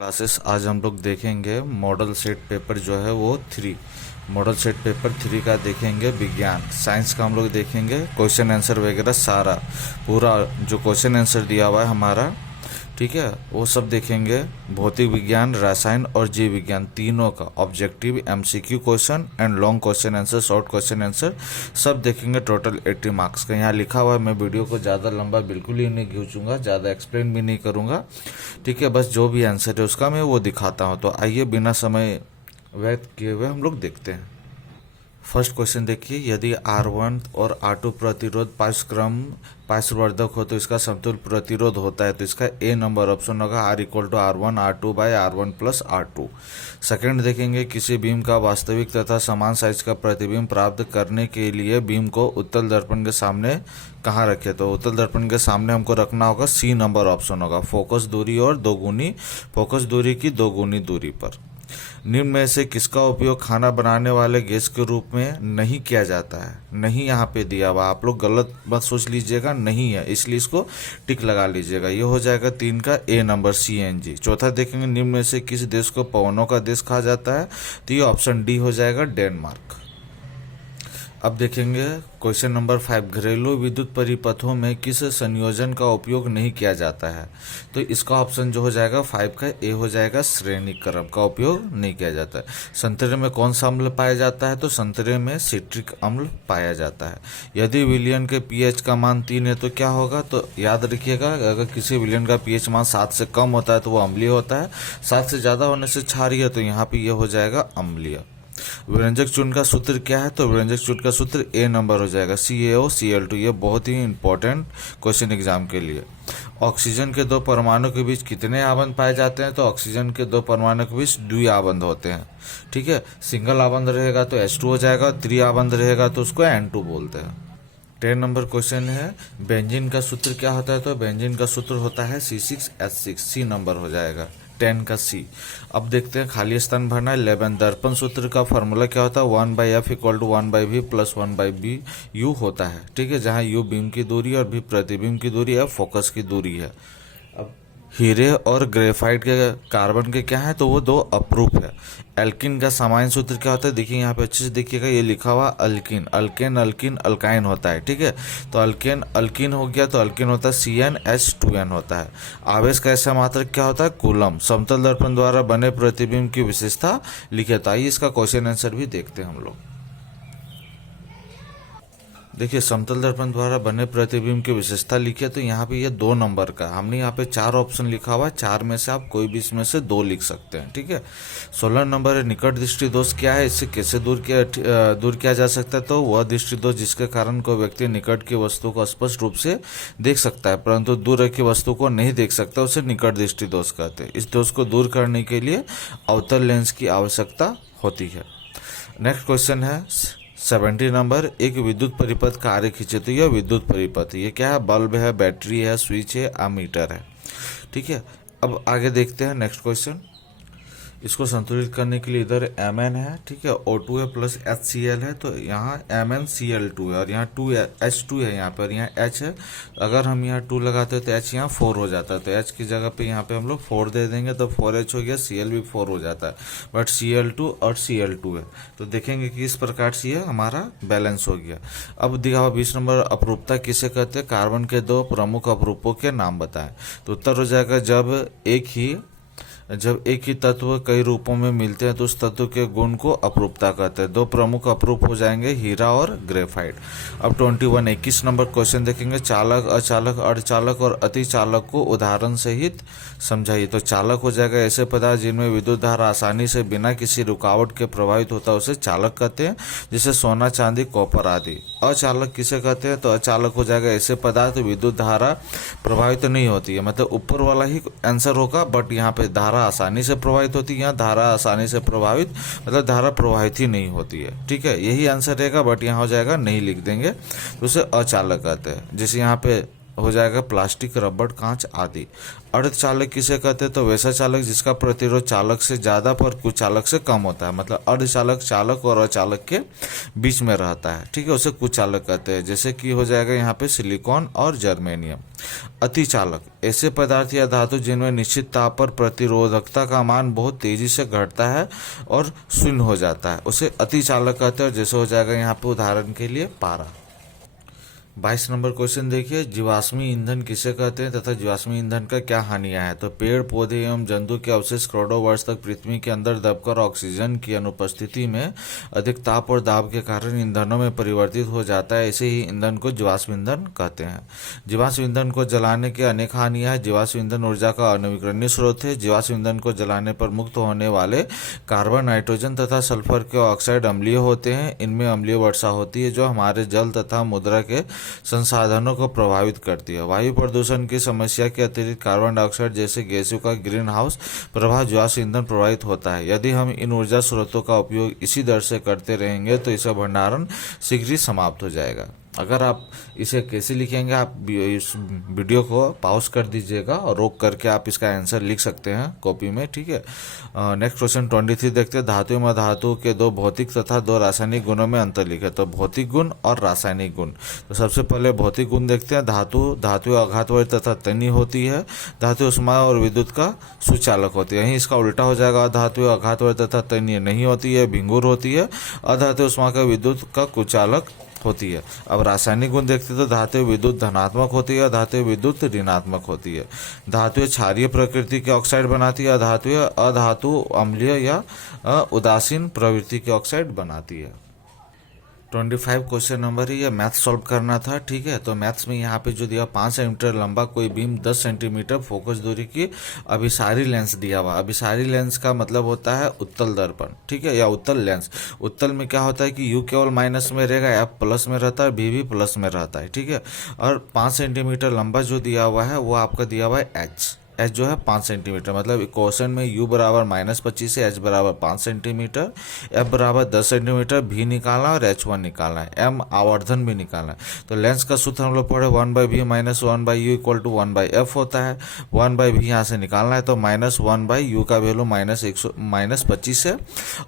Classes आज हम लोग देखेंगे मॉडल सेट पेपर जो है वो 3 मॉडल सेट पेपर 3 का देखेंगे। विज्ञान साइंस का हम लोग देखेंगे क्वेश्चन आंसर वगैरह सारा पूरा जो क्वेश्चन आंसर दिया हुआ है हमारा, ठीक है, वो सब देखेंगे। भौतिक विज्ञान, रसायन और जीव विज्ञान तीनों का objective, MCQ question and long question answer, short question answer सब देखेंगे। टोटल 80 मार्क्स का यहाँ लिखा हुआ है। मैं वीडियो को ज़्यादा लंबा बिल्कुल ही नहीं खींचूंगा, ज़्यादा एक्सप्लेन भी नहीं करूँगा, ठीक है। बस जो भी आंसर है उसका मैं वो दिखाता हूँ। तो आइए बिना समय व्यर्थ किए हुए हम लोग देखते हैं। फर्स्ट क्वेश्चन देखिए, यदि R1 और R2 प्रतिरोध पार्श्ववर्धक हो तो इसका समतुल्य प्रतिरोध होता है। तो इसका ए नंबर ऑप्शन होगा R=R1 R2 bye R1 plus R2। Second देखेंगे, किसी बीम का वास्तविक तथा समान साइज का प्रतिबिंब प्राप्त करने के लिए बीम को उत्तल दर्पण के सामने कहाँ रखे। तो उत्तल दर्पण के सामने हमको रखना होगा, सी नंबर ऑप्शन होगा, फोकस दूरी और दोगुनी फोकस दूरी की दोगुनी दूरी पर। निम्न में से किसका उपयोग खाना बनाने वाले गैस के रूप में नहीं किया जाता है। नहीं यहाँ पे दिया हुआ, आप लोग गलत मत सोच लीजिएगा, नहीं है, इसलिए इसको टिक लगा लीजिएगा। ये हो जाएगा 3 का ए नंबर, CNG। चौथा देखेंगे, निम्न में से किस देश को पवनों का देश कहा जाता है। तो ये ऑप्शन डी हो जाएगा, डेनमार्क। अब देखेंगे क्वेश्चन नंबर 5, घरेलू विद्युत परिपथों में किस संयोजन का उपयोग नहीं किया जाता है। तो इसका ऑप्शन जो हो जाएगा 5 का ए हो जाएगा, श्रेणी क्रम का उपयोग नहीं किया जाता है। संतरे में कौन सा अम्ल पाया जाता है। तो संतरे में सिट्रिक अम्ल पाया जाता है। यदि विलयन के pH का मान 3 है तो क्या होगा। तो याद रखिएगा, अगर किसी विलयन का pH मान 7 से कम होता है तो वो अम्लीय होता है, 7 से ज़्यादा होने से क्षारीय है, तो यहाँ पे ये हो जाएगा अम्लीय। व्यंजक चूर्ण का सूत्र क्या है। तो व्यंजक चूर्ण का सूत्र ए नंबर हो जाएगा, CaOCl2। ये बहुत ही इंपॉर्टेंट क्वेश्चन एग्जाम के लिए। ऑक्सीजन के दो परमाणु के बीच कितने आबंध पाए जाते हैं। तो ऑक्सीजन के दो परमाणु के बीच द्वि आबंध होते हैं, ठीक है। सिंगल आबंध रहेगा तो H2 हो जाएगा, त्रि आबंध रहेगा तो उसको N2 बोलते हैं। 10 नंबर क्वेश्चन है, बेंजीन का सूत्र क्या होता है। तो बेंजीन का सूत्र होता है C6H6, सी नंबर हो जाएगा, 10 का C। अब देखते हैं खाली स्थान भरना है। 11 दर्पण सूत्र का फॉर्मूला क्या होता है। 1/F = 1/V plus 1/B U होता है, ठीक है, जहाँ U बीम की दूरी और V प्रतिबिंब की दूरी है, फोकस की दूरी है। अब हीरे और ग्रेफाइट के कार्बन के क्या है। तो वो दो अपरूप है। एल्किन का सामान्य सूत्र क्या होता है। देखिए यहाँ पे अच्छे से देखिएगा, ये लिखा हुआ अल्किन, अल्केन अल्किन अल्काइन होता है, ठीक है। तो अल्केन अल्किन हो गया, तो अल्किन होता है CnH2n होता है। आवेश का ऐसा मात्रक क्या होता है, कूलम। समतल दर्पण द्वारा बने प्रतिबिंब की विशेषता लिखे। तो आइए इसका क्वेश्चन आंसर भी देखते हैं हम लोग। देखिए, समतल दर्पण द्वारा बने प्रतिबिंब की विशेषता लिखिए। तो यहाँ पे ये 2 नंबर का, हमने यहाँ पे 4 ऑप्शन लिखा हुआ है, 4 में से आप कोई भी इसमें से 2 लिख सकते हैं, ठीक है। 16 नंबर है, निकट दृष्टि दोष क्या है, इससे कैसे दूर किया जा सकता है। तो वह दृष्टि दोष जिसके कारण कोई व्यक्ति निकट की वस्तु को स्पष्ट रूप से देख सकता है परंतु दूर रखी वस्तु को नहीं देख सकता, उसे निकट दृष्टि दोष कहते हैं। इस दोष को दूर करने के लिए अवतल लेंस की आवश्यकता होती है। नेक्स्ट क्वेश्चन है 70 नंबर, एक विद्युत परिपथ का आरेख खींचे। तो यह विद्युत परिपथ, ये क्या है, बल्ब है, बैटरी है, स्विच है, अमीटर है, ठीक है। अब आगे देखते हैं नेक्स्ट क्वेश्चन। इसको संतुलित करने के लिए इधर Mn है, ठीक है, O2 है प्लस HCl है। तो यहाँ MnCl2 है और यहाँ 2H2 है यहाँ पर, यहाँ H है। अगर हम यहाँ 2 लगाते हैं तो H यहाँ 4 हो जाता है। तो H की जगह पे यहाँ पे हम लोग 4 दे देंगे तो 4H हो गया, Cl भी 4 हो जाता है, बट Cl2 और Cl2 है। तो देखेंगे कि इस प्रकार से ये हमारा बैलेंस हो गया। अब दिया हुआ 20 नंबर, अपरूपता किसे कहते हैं। कार्बन के 2 प्रमुख अपरूपों के नाम बताएं। तो उत्तर हो जाएगा, जब एक ही तत्व कई रूपों में मिलते हैं तो उस तत्व के गुण को अपरूपता कहते हैं। 2 प्रमुख अपरूप हो जाएंगे, हीरा और ग्रेफाइट। अब 21 नंबर क्वेश्चन देखेंगे, चालक, अचालक, अर्धचालक और अतिचालक को उदाहरण सहित समझाइए। तो चालक हो जाएगा ऐसे पदार्थ जिनमें विद्युत धारा आसानी से बिना किसी रुकावट के प्रवाहित होता है, उसे चालक कहते हैं, जैसे सोना, चांदी, कॉपर आदि। अचालक किसे कहते हैं। तो अचालक हो जाएगा ऐसे पदार्थ विद्युत धारा प्रभावित नहीं होती है, मतलब ऊपर वाला ही आंसर होगा, बट यहाँ पे धारा आसानी से प्रवाहित होती है, यहाँ धारा आसानी से प्रभावित मतलब धारा प्रवाहित ही नहीं होती है, ठीक है, यही आंसर रहेगा, बट यहाँ हो जाएगा नहीं लिख देंगे तो उसे अचालक कहते हैं। जैसे यहाँ पे हो जाएगा प्लास्टिक, रबड़, कांच आदि। अर्धचालक किसे कहते हैं? तो वैसा चालक जिसका प्रतिरोध चालक से ज़्यादा पर कुचालक से कम होता है, मतलब अर्धचालक चालक और अचालक के बीच में रहता है, ठीक है, उसे कुचालक कहते हैं। जैसे कि हो जाएगा यहाँ पे सिलिकॉन और जर्मेनियम। अतिचालक ऐसे पदार्थ या धातु जिनमें निश्चित ताप पर प्रतिरोधकता का मान बहुत तेजी से घटता है और शून्य हो जाता है, उसे अतिचालक कहते हैं। जैसे हो जाएगा यहाँ पे उदाहरण के लिए पारा। 22 नंबर क्वेश्चन देखिए, जीवाश्मी ईंधन किसे कहते हैं तथा जीवाश्मी ईंधन का क्या हानियां हैं? तो पेड़ पौधे एवं जंतु के अवशेष करोड़ों वर्ष तक पृथ्वी के अंदर दबकर ऑक्सीजन की अनुपस्थिति में अधिक ताप और दाब के कारण ईंधनों में परिवर्तित हो जाता है, ऐसे ही ईंधन को जीवाश्म ईंधन कहते हैं। जीवाश्म ईंधन को जलाने के अनेक हानियां हैं। जीवाश्म ईंधन ऊर्जा का अनवीकरणीय स्रोत है। जीवाश्म ईंधन को जलाने पर मुक्त होने वाले कार्बन, नाइट्रोजन तथा सल्फर के ऑक्साइड अम्लीय होते हैं। इनमें अम्लीय वर्षा होती है जो हमारे जल तथा मुद्रा के संसाधनों को प्रभावित करती है। वायु प्रदूषण की समस्या के अतिरिक्त कार्बन डाइऑक्साइड जैसे गैसों का ग्रीन हाउस प्रभाव जीवाश्म ईंधन प्रभावित होता है। यदि हम इन ऊर्जा स्रोतों का उपयोग इसी दर से करते रहेंगे तो इसका भंडारण शीघ्र ही समाप्त हो जाएगा। अगर आप इसे कैसे लिखेंगे, आप इस वीडियो को पॉज कर दीजिएगा और रोक करके आप इसका आंसर लिख सकते हैं कॉपी में, ठीक है। नेक्स्ट क्वेश्चन 23 देखते हैं, धातु एवं अधातु के दो भौतिक तथा दो रासायनिक गुणों में अंतर लिखे। तो भौतिक गुण और रासायनिक गुण। तो सबसे पहले भौतिक गुण देखते हैं। धातु आघातवर्ती तथा तन्य होती है। धातु उष्मा और विद्युत का सुचालक होती है। यहीं इसका उल्टा हो जाएगा, धातु आघातवर्ती तथा तन्य नहीं होती है, भिंगुर होती है। अधातु उष्मा का विद्युत का कुचालक होती है। अब रासायनिक गुण देखते हैं तो धातु विद्युत धनात्मक होती है, धातु विद्युत ऋणात्मक होती है। धातु क्षारीय प्रकृति के ऑक्साइड बनाती है, अधातु अम्लीय या उदासीन प्रवृत्ति के ऑक्साइड बनाती है। 25 क्वेश्चन नंबर है, ये मैथ सॉल्व करना था, ठीक है। तो मैथ्स में यहाँ पे जो दिया 5 सेंटीमीटर लंबा कोई बीम 10 सेंटीमीटर फोकस दूरी की अभिसारी लेंस दिया हुआ। अभिसारी लेंस का मतलब होता है उत्तल दर्पण, ठीक है, या उत्तल लेंस। उत्तल में क्या होता है कि यू केवल माइनस में रहेगा, एफ प्लस में रहता है, बी भी प्लस में रहता है, ठीक है। और 5 सेंटीमीटर लंबा जो दिया हुआ है वो आपका दिया हुआ है एच जो है 5 सेंटीमीटर, मतलब क्वेश्चन में u बराबर -25 है, h बराबर 5 सेंटीमीटर, f बराबर 10 सेंटीमीटर, भी निकालना और h1 निकालना है, m आवर्धन भी निकालना है। तो लेंस का सूत्र हम लोग पढ़े 1/v - 1/u equal to 1/f होता है। 1/v यहाँ से निकालना है तो -1/u का वैल्यू -25 है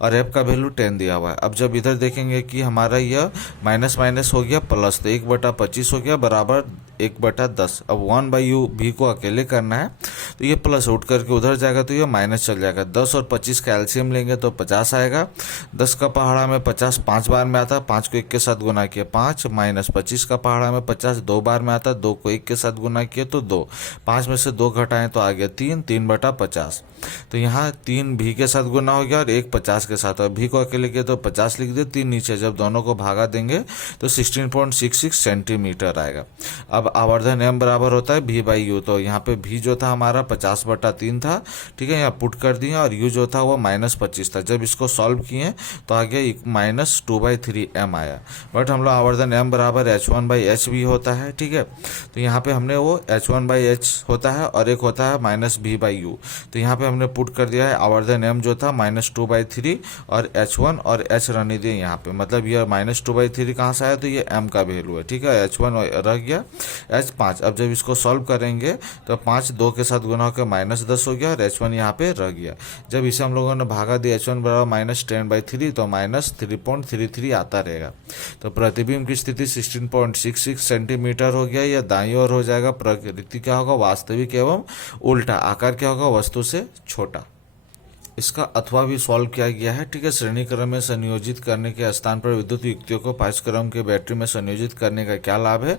और f का वैल्यू 10 दिया हुआ है। अब जब इधर देखेंगे कि हमारा यह माइनस माइनस हो गया प्लस, तो 1/25 हो गया बराबर 1/10। अब 1/u भी को अकेले करना है तो ये प्लस उठ करके उधर जाएगा तो ये माइनस चल जाएगा। 10 और 25 का एलसीएम लेंगे तो 50 आएगा। 10 का पहाड़ा में 50 5 बार में आता है, 5 को 1 के साथ गुना किया 5, माइनस 25 का पहाड़ा में 50 2 बार में आता है, 2 को 1 के साथ गुना किया तो 2, 5 में से 2 घटाएं तो आ गया 3, 3/50। तो यहाँ 3 भी के साथ गुना हो गया और 1 50 के साथ, और भी को अकेले किया तो 50 लिख दिया, 3 नीचे, जब दोनों को भागा देंगे तो 16.66 सेंटीमीटर आएगा। अब आवर्धन m बराबर होता है v/u, तो यहाँ पे v जो था हमारा 50/3 था, ठीक है, यहाँ पुट कर दिए, और u जो था वो -25 था। जब इसको सॉल्व किए तो आ गया -2/3 m आया। बट हम लोग आवर्धन m बराबर h1/h भी होता है, ठीक है। तो यहाँ पे हमने वो h1/h होता है और एक होता है -v/u, तो यहाँ पे हमने पुट कर दिया है आवर्धन m जो था -2/3 और h1 और h रहने दिए यहाँ पे, मतलब ये -2/3 कहाँ से आया तो ये m का वैल्यू है, ठीक है। h1 रह गया, h 5। अब जब इसको सॉल्व करेंगे तो 5 2 के साथ गुना होकर -10 हो गया और h1 यहाँ पे रह गया। जब इसे हम लोगों ने भागा दिया h1 बराबर -10/3 तो -3.33 आता रहेगा। तो प्रतिबिंब की स्थिति 16.66 सेंटीमीटर हो गया। या दाईं ओर हो जाएगा, प्रकृति क्या होगा वास्तविक एवं उल्टा, आकार क्या होगा वस्तु से छोटा। इसका अथवा भी सॉल्व किया गया है, ठीक है। श्रेणी क्रम में संयोजित करने के स्थान पर विद्युत युक्तियों को 5 क्रम के बैटरी में संयोजित करने का क्या लाभ है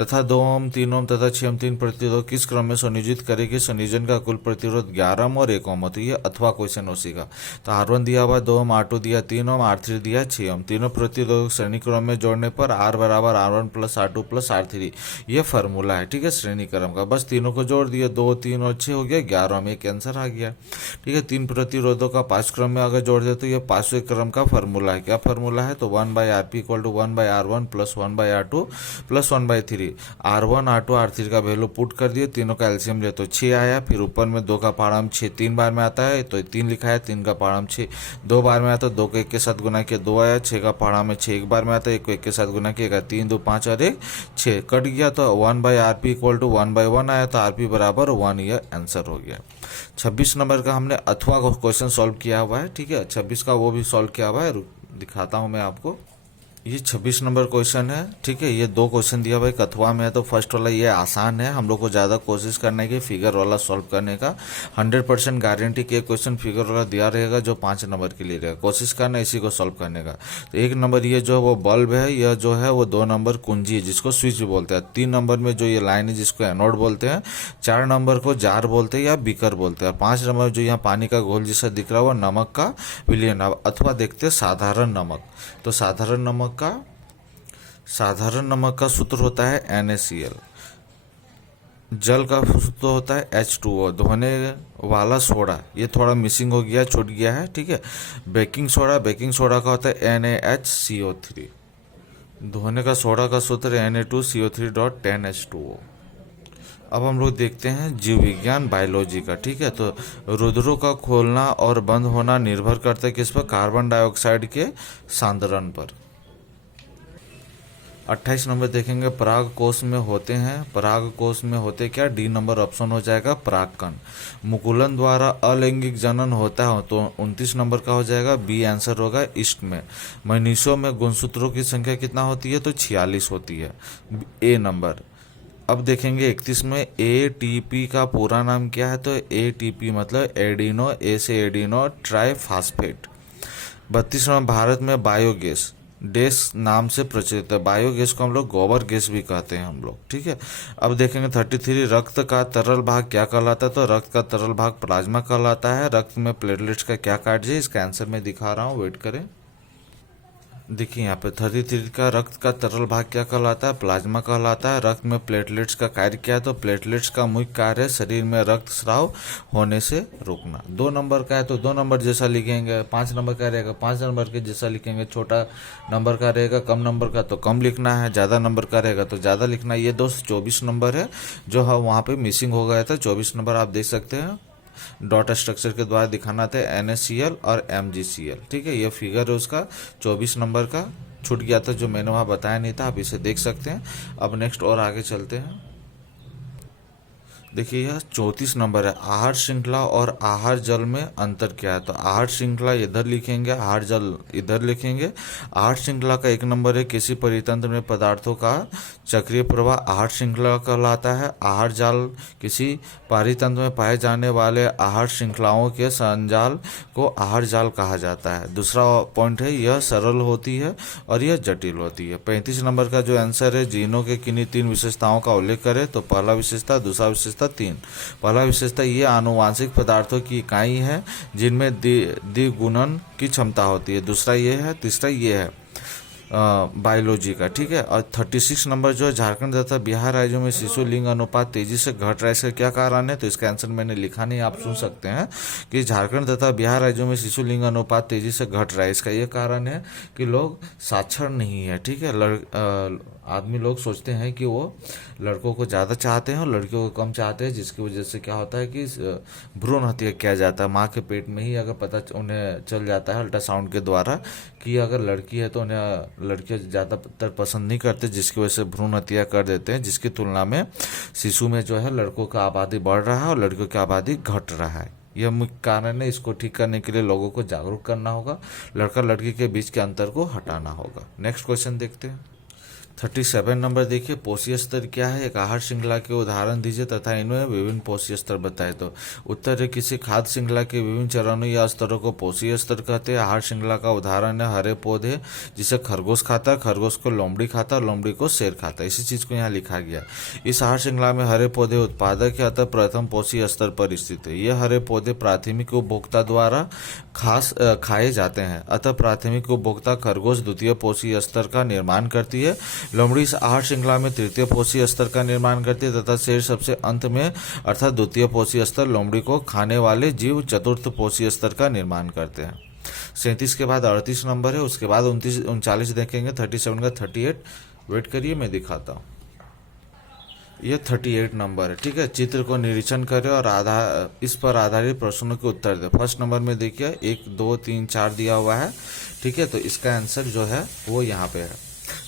तथा 2 ओम 3 ओम तथा 6 ओम 3 प्रतिरोध किस क्रम में संयोजित करेगी। संयोजन का कुल प्रतिरोध 11 ओम और 1 ओम होती है। अथवा क्वेश्चन उसी का। तो R1 दिया हुआ 2 ओम, R2 दिया 3 ओम, R3 दिया 6 ओम। तीनों प्रतिरोध श्रेणी क्रम में जोड़ने पर R बराबर R1 + R2 + R3, ये फार्मूला है, ठीक है, श्रेणी क्रम का। बस तीनों को जोड़ दिया, 2 3 और 6 हो गया 11 ओम, एक आंसर आ गया, ठीक है। 3 प्रतिरोध प्रतिरोधों का पांचवें क्रम में अगर जोड़ दे तो ये पांचवें क्रम का फार्मूला है। क्या फार्मूला है? तो 1/Rp equal to 1/R1 plus 1/R2 plus 1/3। R1 R2 R3 का वैल्यू पुट कर दिए, तीनों का एलसीएम ले तो 6 आया। फिर ऊपर में 2 का पाढ़ा 6 3 बार में आता है तो 3 लिखा है, 3 का पाढ़ा 6 2 बार में आता है, 2 को 1 के साथ गुना किया 2 आया। 6 का पाढ़ा में 6 एक बार में आता है, 1 को 1 के साथ गुना किया 3 2 5 और 1 6 कट गया तो 1/Rp इक्वल टू 1/1 आया तो Rp बराबर 1, यह आंसर हो गया। 26 नंबर का हमने अथवा क्वेश्चन सॉल्व किया हुआ है, ठीक है। 26 का वो भी सॉल्व किया हुआ है, दिखाता हूं मैं आपको। ये 26 नंबर क्वेश्चन है, ठीक है। ये 2 क्वेश्चन दिया हुआ है कथवा में है, तो फर्स्ट वाला ये आसान है, हम लोग को ज़्यादा कोशिश करना है कि फिगर वाला सॉल्व करने का। 100% गारंटी के क्वेश्चन फिगर वाला दिया रहेगा जो 5 नंबर के लिए रहेगा, कोशिश करना इसी को सॉल्व करने का। तो 1 नंबर ये जो वो बल्ब है, यह जो है वो 2 नंबर कुंजी है जिसको स्विच बोलते हैं। 3 नंबर में जो ये लाइन है जिसको एनोड बोलते हैं। 4 नंबर को जार बोलते हैं या बीकर बोलते हैं। 5 नंबर जो यहाँ पानी का घोल जैसा दिख रहा है वो नमक का विलयन। अथवा देखते हैं साधारण नमक। तो साधारण नमक का सूत्र होता है NaCl। जल का सूत्र होता है H2O। धोने वाला सोडा, ये थोड़ा मिसिंग हो गया, छूट गया है, ठीक है। बेकिंग सोडा का होता है NaHCO3। धोने का सोडा का सूत्र Na2CO3.10H2O। अब हम लोग देखते हैं जीव विज्ञान बायोलॉजी का, ठीक है। तो रुधिरों का खोलना और बंद होना निर्भर करता है किस पर? कार्बन डाइऑक्साइड के सांद्रण पर। 28 नंबर देखेंगे, पराग कोश में होते हैं। पराग कोश में होते क्या? डी नंबर ऑप्शन हो जाएगा परागकण। मुकुलन द्वारा अलैंगिक जनन होता है तो 29 नंबर का हो जाएगा, बी आंसर होगा ईस्ट में। मनुष्यों में गुणसूत्रों की संख्या कितना होती है? तो 46 होती है, ए नंबर। अब देखेंगे 31 में ATP का पूरा नाम क्या है? तो ATP मतलब एडिनो, ए से एडिनो ट्राइफास्फेट। 32 में भारत में बायोगैस डैश नाम से प्रचलित है। बायोगैस को हम लोग गोबर गैस भी कहते हैं हम लोग, ठीक है। अब देखेंगे 33, रक्त का तरल भाग क्या कहलाता है? तो रक्त का तरल भाग प्लाज्मा कहलाता है। रक्त में प्लेटलेट्स का क्या कार्य है? इसका आंसर मैं दिखा रहा हूँ, वेट करें। देखिए यहाँ पे 33 का रक्त का तरल भाग क्या कहलाता है? प्लाज्मा कहलाता है। रक्त में प्लेटलेट्स का कार्य क्या है? तो प्लेटलेट्स का मुख्य कार्य है शरीर में रक्त स्राव होने से रोकना। 2 नंबर का है तो 2 नंबर जैसा लिखेंगे। 5 नंबर का रहेगा 5 नंबर के जैसा लिखेंगे। छोटा नंबर का रहेगा कम नंबर का तो कम लिखना है, ज़्यादा नंबर का रहेगा तो ज़्यादा लिखना है। ये दोस्त 24 नंबर है जो है वहाँ पे मिसिंग हो गया था। 24 नंबर आप देख सकते हैं, डॉट स्ट्रक्चर के द्वारा दिखाना था NaCl और MgCl, ठीक है। ये फिगर है उसका 24 नंबर का, छूट गया था जो मैंने वहाँ बताया नहीं था, आप इसे देख सकते हैं। अब नेक्स्ट और आगे चलते हैं। देखिए यह 34 नंबर है, आहार श्रृंखला और आहार जल में अंतर क्या है? तो आहार श्रृंखला इधर लिखेंगे, आहार जल इधर लिखेंगे। आहार श्रृंखला का 1 नंबर है, किसी परितंत्र में पदार्थों का चक्रीय प्रवाह आहार श्रृंखला कहलाता है। आहार जाल किसी परितंत्र में पाए जाने वाले आहार श्रृंखलाओं के संजाल को आहार जाल कहा जाता है। दूसरा पॉइंट है, यह सरल होती है और यह जटिल होती है। 35 नंबर का जो आंसर है, जीनों के किन्हीं 3 विशेषताओं का उल्लेख करें। तो पहला विशेषता, दूसरा विशेषता, 3। पहला विशेषता ये आनुवांशिक पदार्थों की इकाई है जिनमें द्विगुणन की क्षमता होती है। दूसरा ये है, तीसरा ये है बायोलॉजी का, ठीक है। और 36 नंबर जो है, झारखंड तथा बिहार राज्यों में शिशु लिंग अनुपात तेजी से घट रहा है, इसका क्या कारण है? तो इसका आंसर मैंने लिखा नहीं, आप सुन सकते हैं कि झारखंड तथा बिहार राज्यों में शिशु लिंग अनुपात तेजी से घट रहा है। इसका ये कारण है कि लोग साक्षर नहीं है, ठीक है। आदमी लोग सोचते हैं कि वो लड़कों को ज़्यादा चाहते हैं और लड़कियों को कम चाहते हैं, जिसकी वजह से क्या होता है कि भ्रूण हत्या किया जाता है। माँ के पेट में ही अगर पता उन्हें चल जाता है अल्ट्रासाउंड के द्वारा कि अगर लड़की है तो उन्हें लड़कियाँ ज़्यादातर पसंद नहीं करते, जिसकी वजह से भ्रूण हत्या कर देते हैं। जिसकी तुलना में शिशु में जो है लड़कों का आबादी बढ़ रहा है और लड़कियों की आबादी घट रहा है। यह मुख्य कारण है। इसको ठीक करने के लिए लोगों को जागरूक करना होगा, लड़का लड़की के बीच के अंतर को हटाना होगा। नेक्स्ट क्वेश्चन देखते हैं। 37 नंबर देखिए, पोषीय स्तर क्या है? एक आहार श्रृंखला के उदाहरण दीजिए तथा इन्हें विभिन्न पोषीय स्तर बताए। तो उत्तर है, किसी खाद्य श्रृंखला के विभिन्न चरणों या स्तरों को पोषीय स्तर कहते हैं। आहार श्रृंखला का उदाहरण है हरे पौधे, जिसे खरगोश खाता है, खरगोश को लोमड़ी खाता है, लोमड़ी को शेर खाता है। इसी चीज को यहाँ लिखा गया। इस आहार श्रृंखला में हरे पौधे उत्पादक है, अतः प्रथम पोषीय स्तर पर स्थित है। ये हरे पौधे प्राथमिक उपभोक्ता द्वारा खाए जाते हैं, अतः प्राथमिक उपभोक्ता खरगोश द्वितीय पोषीय स्तर का निर्माण करती है। लोमड़ी इस आहार श्रृंखला में तृतीय पोषी स्तर का निर्माण करती है तथा शेर सबसे अंत में अर्थात द्वितीय पोषी स्तर लोमड़ी को खाने वाले जीव चतुर्थ पोषी स्तर का निर्माण करते हैं। 37 के बाद 38 नंबर है, उसके बाद 39 देखेंगे, 37 का 38, वेट करिए मैं दिखाता हूँ। ये 38 नंबर है, ठीक है। चित्र को निरीक्षण करें और इस पर आधारित प्रश्नों के उत्तर दें। फर्स्ट नंबर में देखिए 1 2 3 4 दिया हुआ है, ठीक है, तो इसका आंसर जो है वो यहाँ पे है।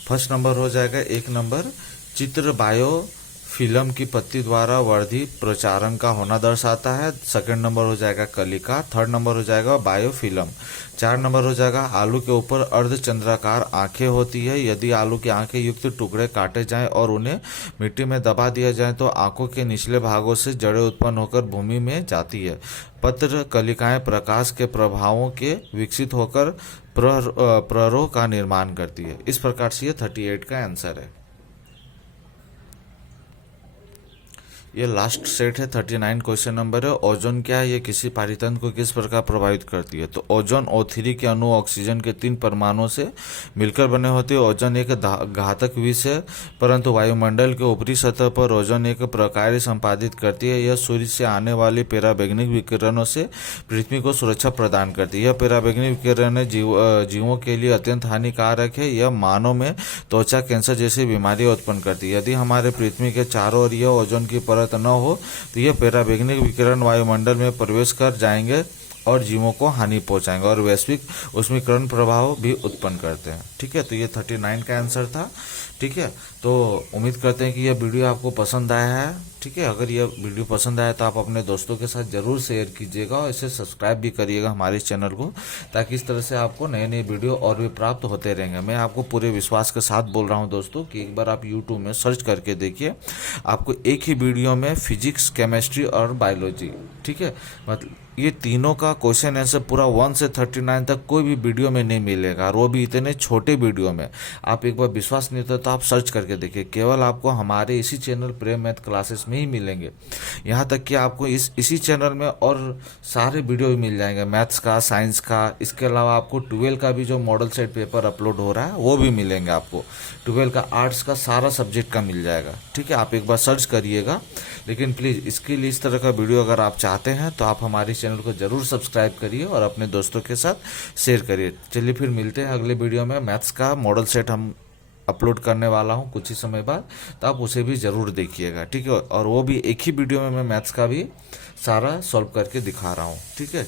फर्स्ट नंबर हो जाएगा 1 नंबर, चित्र बायो फिल्म की पत्ती द्वारा वर्धित प्रचारण का होना दर्शाता है। सेकंड नंबर हो जाएगा कलिका। थर्ड नंबर हो जाएगा बायो फिल्म। 4 नंबर हो जाएगा आलू के ऊपर अर्धचंद्राकार आंखें होती है। यदि आलू की आंखें युक्त टुकड़े काटे जाएं और उन्हें मिट्टी में दबा दिया जाए तो आंखों के निचले भागों से जड़ें उत्पन्न होकर भूमि में जाती है। पत्र कलिकाएं प्रकाश के प्रभावों के विकसित होकर प्ररोह का निर्माण करती है। इस प्रकार से ये 38 का आंसर है। ये लास्ट सेट है, 39 क्वेश्चन नंबर है। ओजोन क्या है, ये किसी पारितंत्र को किस प्रकार प्रभावित करती है? तो ओजोन O3 के अणु ऑक्सीजन के 3 परमाणुओं से मिलकर बने होते हैं। ओजोन एक घातक विष है, परंतु वायुमंडल के ऊपरी सतह पर ओजोन एक प्रकार्य संपादित करती है। यह सूर्य से आने वाली पराबैंगनी विकिरणों से पृथ्वी को सुरक्षा प्रदान करती है। यह पराबैंगनी विकिरण जीवों के लिए अत्यंत हानिकारक है। यह मानव में त्वचा कैंसर जैसी बीमारियां उत्पन्न करती है। यदि हमारे पृथ्वी के चारों ओर यह ओजोन की परत न हो तो यह पराबैंगनी विकिरण वायुमंडल में प्रवेश कर जाएंगे और जीवों को हानि पहुंचाएंगे और वैश्विक उष्मीकरण प्रभाव भी उत्पन्न करते हैं। ठीक है, तो ये 39 का आंसर था। ठीक है, तो उम्मीद करते हैं कि यह वीडियो आपको पसंद आया है। ठीक है, अगर यह वीडियो पसंद आया तो आप अपने दोस्तों के साथ जरूर शेयर कीजिएगा और इसे सब्सक्राइब भी करिएगा हमारे इस चैनल को, ताकि इस तरह से आपको नए नए वीडियो और भी प्राप्त होते रहेंगे। मैं आपको पूरे विश्वास के साथ बोल रहा हूं दोस्तों कि एक बार आप यूट्यूब में सर्च करके देखिए, आपको एक ही वीडियो में फिजिक्स, केमिस्ट्री और बायोलॉजी, ठीक है, मतलब ये तीनों का क्वेश्चन आंसर पूरा 1 से 39 तक कोई भी वीडियो में नहीं मिलेगा, और वो भी इतने छोटे वीडियो में। आप एक बार विश्वास नहीं होता तो आप सर्च करके देखिए, केवल आपको हमारे इसी चैनल प्रेम मैथ क्लासेस में ही मिलेंगे। यहाँ तक कि आपको इसी चैनल में और सारे वीडियो भी मिल जाएंगे, मैथ्स का, साइंस का। इसके अलावा आपको 12 का भी जो मॉडल सेट पेपर अपलोड हो रहा है वो भी मिलेंगे आपको। 12 का आर्ट्स का सारा सब्जेक्ट का मिल जाएगा। ठीक है, आप एक बार सर्च करिएगा। लेकिन प्लीज़ इसके लिए इस तरह का वीडियो अगर आप चाहते हैं तो आप हमारे चैनल को जरूर सब्सक्राइब करिए और अपने दोस्तों के साथ शेयर करिए। चलिए फिर मिलते हैं अगले वीडियो में। मैथ्स का मॉडल सेट हम अपलोड करने वाला हूं कुछ ही समय बाद, तो आप उसे भी ज़रूर देखिएगा। ठीक है, और वो भी एक ही वीडियो में मैं मैथ्स का भी सारा सॉल्व करके दिखा रहा हूँ। ठीक है।